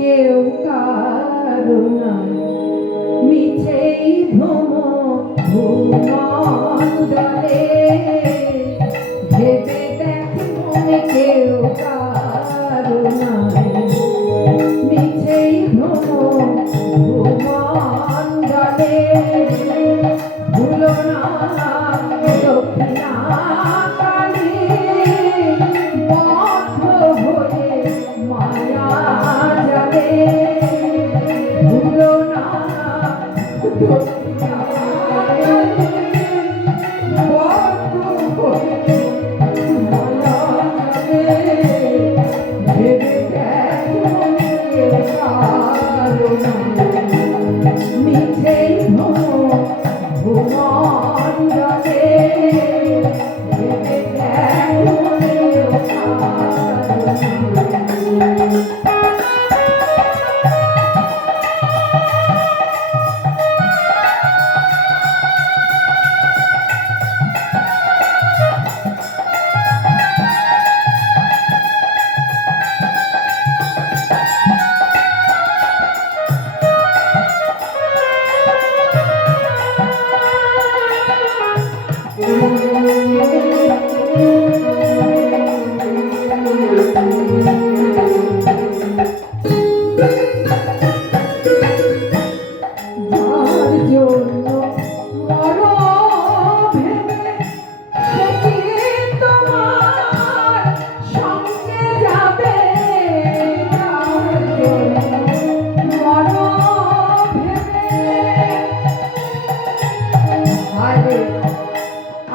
কেউ কারো নাই, মিছেই ভ্রম ভূমণ্ডলে। ভেবে দেখ মনে কেউ কারো নাই, মিছেই ভ্রম ভূমণ্ডলে। ভুলো না দক্ষিণা কালী, বদ্ধ হয়ে মায়া জালে। ভুলো না দক্ষিণা কালী, বদ্ধ হয়ে মায়া জালে। ভেবে দেখ মনে কেউ কারো নাই, মিছেই ভ্রম ভূমণ্ডলে। ভেবে দেখ মনে কেউ কারো নাই।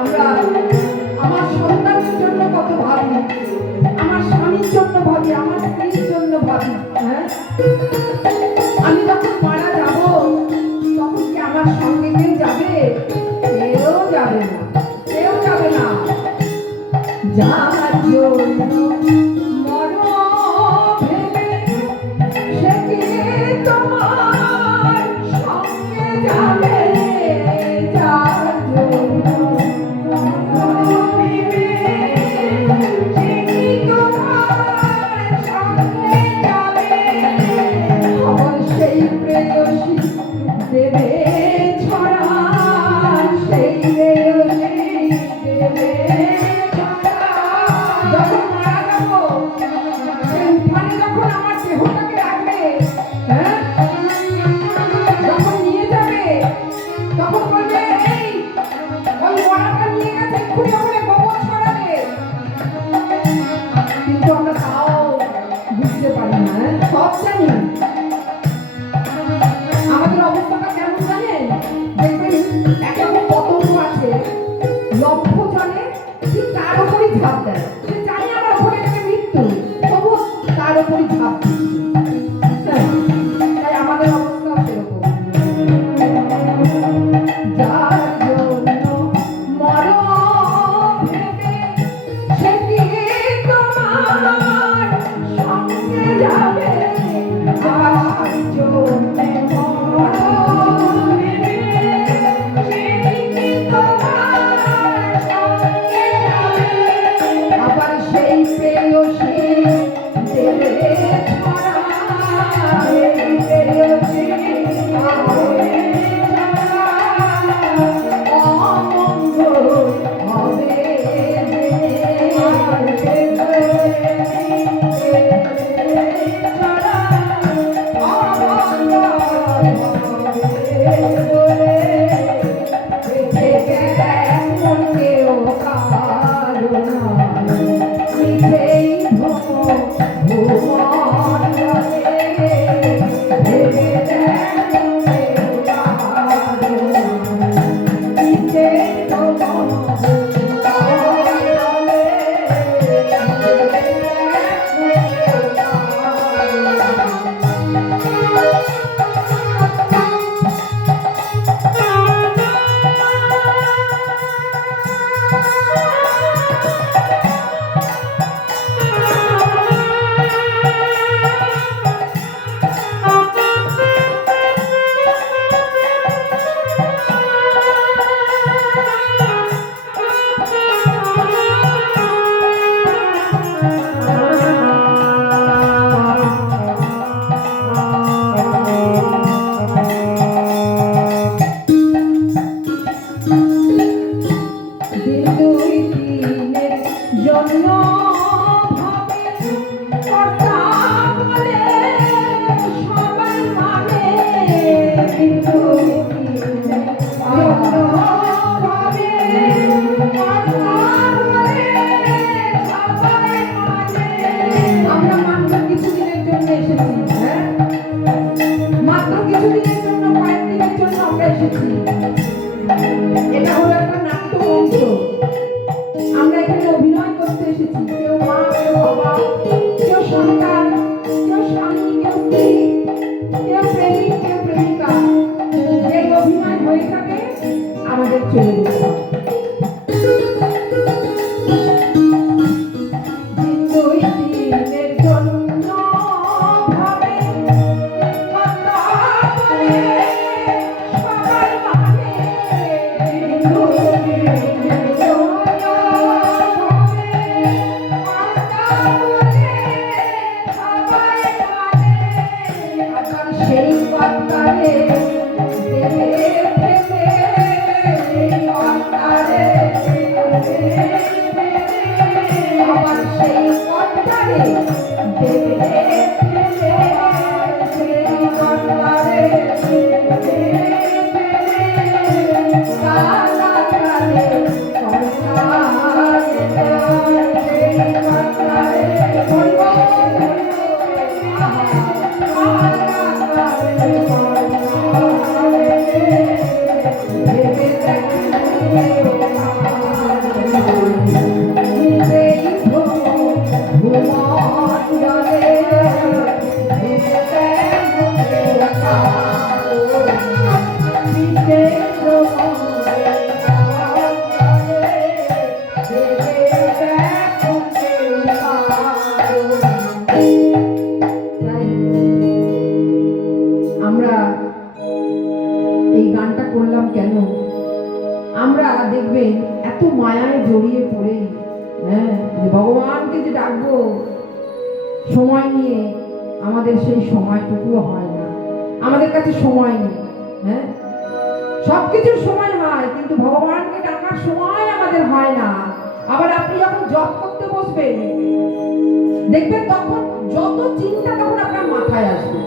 আমরা আমার সন্তানের জন্য কত ভাবি, আমার স্বামীর জন্য ভাবি, আমার স্ত্রীর জন্য ভাবি। হ্যাঁ, আমি যখন মারা যাব তখন কি আমার সঙ্গে কেউ যাবে? কেউ যাবে না, কেউ যাবে না। যার জন্য মরো ভেবে, সে কি তোমার সঙ্গে যাবে? যার জন্য মরো ভেবে, সে কি তোমার সঙ্গে যাবে? আবার সেই প্রেয়সী দেবে ছড়া, সেই প্রেয়সী দেবে ছড়া। যখন মারা যাবো, সেই উঠানে যখন আমার দেহটাকে রাখবে, হ্যাঁ, যখন নিয়ে যাবে, তখন বলবে এই ওই মরাটা নিয়ে গেছে, এক্ষুনি ওখানে গোবর ছড়াবে। কিন্তু আমরা তাও বুঝতে পারি না, সব জানি। আমাদের অবস্থাটা কেমন জানেন? দেখবেন একটা পতঙ্গ আছে, লম্ফ জানে, ঠিক তার উপরই ঝাঁপ দেয়। সে জানে আমার ওখানে থেকে মৃত্যু, তবু তার উপরই ঝাঁপ দিচ্ছে। তাই আমাদের অবস্থা সেরকম। যার জন্য মরো ভেবে, সে কি তোমার সঙ্গে যাবে? যার জন্য মরো ভেবে, সে কি তোমার সঙ্গে যাবে? আবার সেই প্রেয়সী দেবে ছড়া, সেই প্রেয়সী দেবে ছড়া। অমঙ্গল হবে যে, আর সে দেবে ছড়া। অমঙ্গল এসেছি, হ্যাঁ মাত্র কিছুদিনের জন্য, কয়েকদিনের জন্য আমরা এসেছি। এটা হলো একটা নাট্যমঞ্চ, আমরা এখানে অভিনয় করতে এসেছি। কেউ মা, কেউ বাবা, কেউ সন্তান, কেউ স্বামী, কেউ স্ত্রী, কেউ প্রেমিক, কেউ প্রেমিকা। যে অভিনয় হয়ে থাকে আমাদের চলে যেতে হবে। আমরা দেখবেন এত মায়ায় জড়িয়ে পড়ে, হ্যাঁ যে ভগবানকে যে ডাকবো সময় নিয়ে, আমাদের সেই সময়টুকুও হয় না, আমাদের কাছে সময় নেই। হ্যাঁ সবকিছুর সময় হয়, কিন্তু ভগবানকে ডাকার সময় আমাদের হয় না। আবার আপনি যখন জপ করতে বসবেন দেখবেন তখন যত চিন্তা তখন আপনার মাথায় আসবে,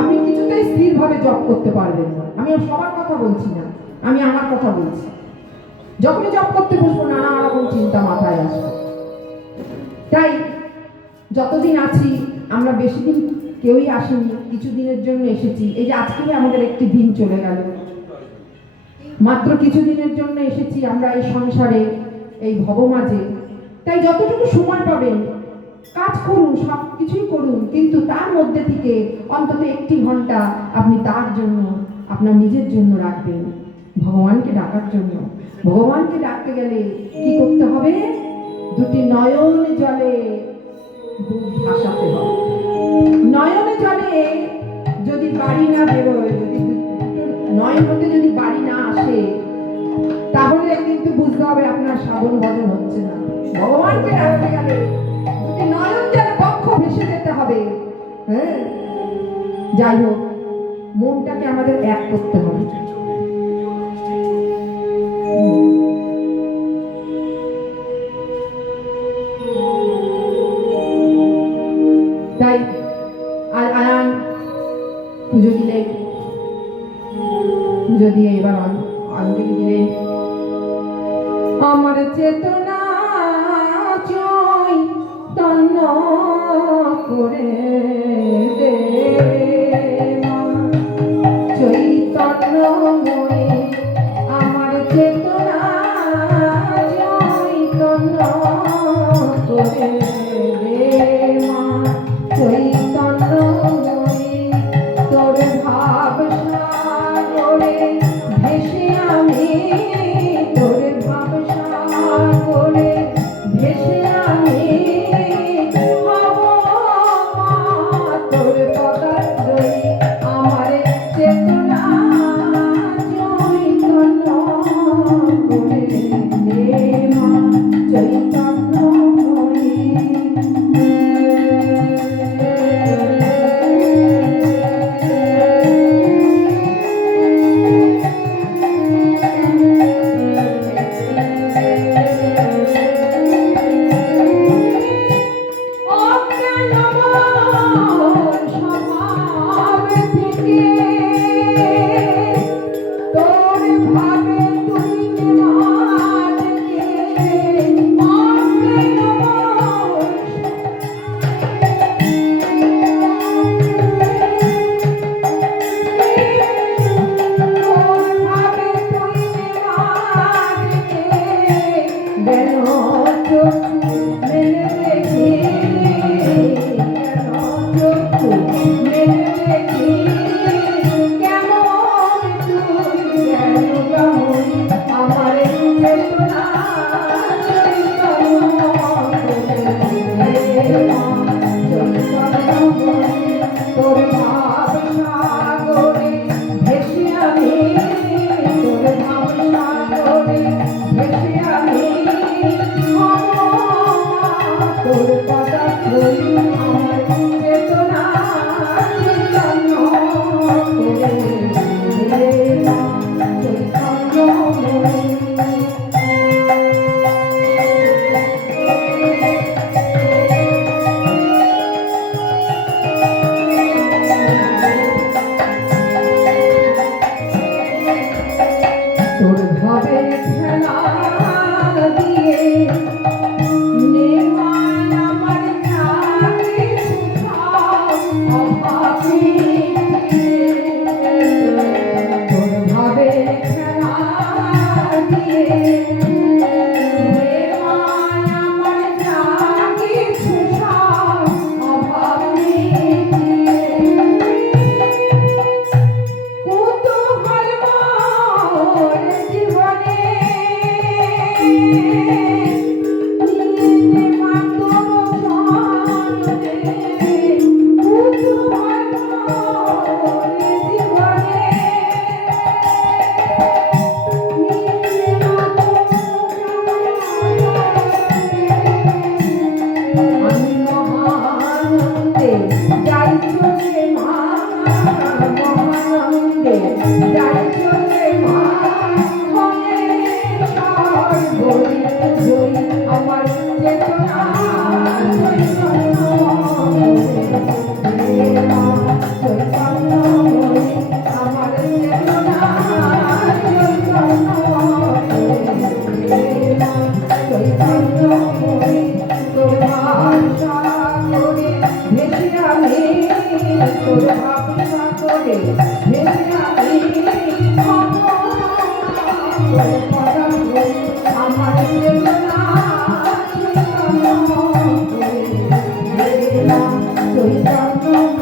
আপনি কিছুতেই স্থিরভাবে জপ করতে পারবেন না। আমি সবার কথা বলছি না, আমি আমার কথা বলছি। যখনই জপ করতে বসবো নানা রকম চিন্তা মাথায় আসবে। তাই যতদিন আছি, আমরা বেশি দিন কেউই আসেনি, কিছুদিনের জন্য এসেছি। এই যে আজকে আমাদের একটি দিন চলে গেল, মাত্র কিছুদিনের জন্য এসেছি আমরা এই সংসারে, এই ভবমাঝে। তাই যতটুকু সময় পাবেন কাজ করুন, সব কিছুই করুন, কিন্তু তার মধ্যে থেকে অন্তত একটি ঘন্টা আপনি তার জন্য, আপনার নিজের জন্য রাখবেন, ভগবানকে ডাকার জন্য। ভগবানকে ডাকতে গেলে কি করতে হবে? দুটি নয়ন জলে বুক ভাসাতে হবে। নয়নে জলে যদি বাড়ি না বেরোয়, যদি নয়ন হতে যদি বাড়ি না আসে, তাহলে কিন্তু বুঝতে হবে আপনার সাধন ভজন হচ্ছে না। ভগবানকে ডাকতে গেলে দুটি নয়ন জলে বক্ষ ভেসে যেতে হবে। হ্যাঁ যাই হোক, মনটাকে আমাদের এক করতে হবে। তাই আয়ান পুজো দিলে, পুজো দিয়ে এবার অঞ্জলি দিলে, আমার চেতনা চৈতন্য করে দে চৈতন্যময়ী, আমার চেতনা চৈতন্য করে দে মা চৈতন্যময়ী, তোর ভাব সাগরে ভেসে আমি, তোর ভাব সাগরে ভেসে আমি হব মা তোর পদাশ্রয়ী, আমার চেতনা চৈতন্য করে দে মা চৈতন্যময়ী। যার জন্যে মা মনে সর্বই জয়ী আমার চেতনা চৈতন্য আমার চেতনা চৈতন্য তোর ভাষা করে ভেসে আমি তোর ভাষা করে ভেসে আমি আমার চেতনা চৈতন্য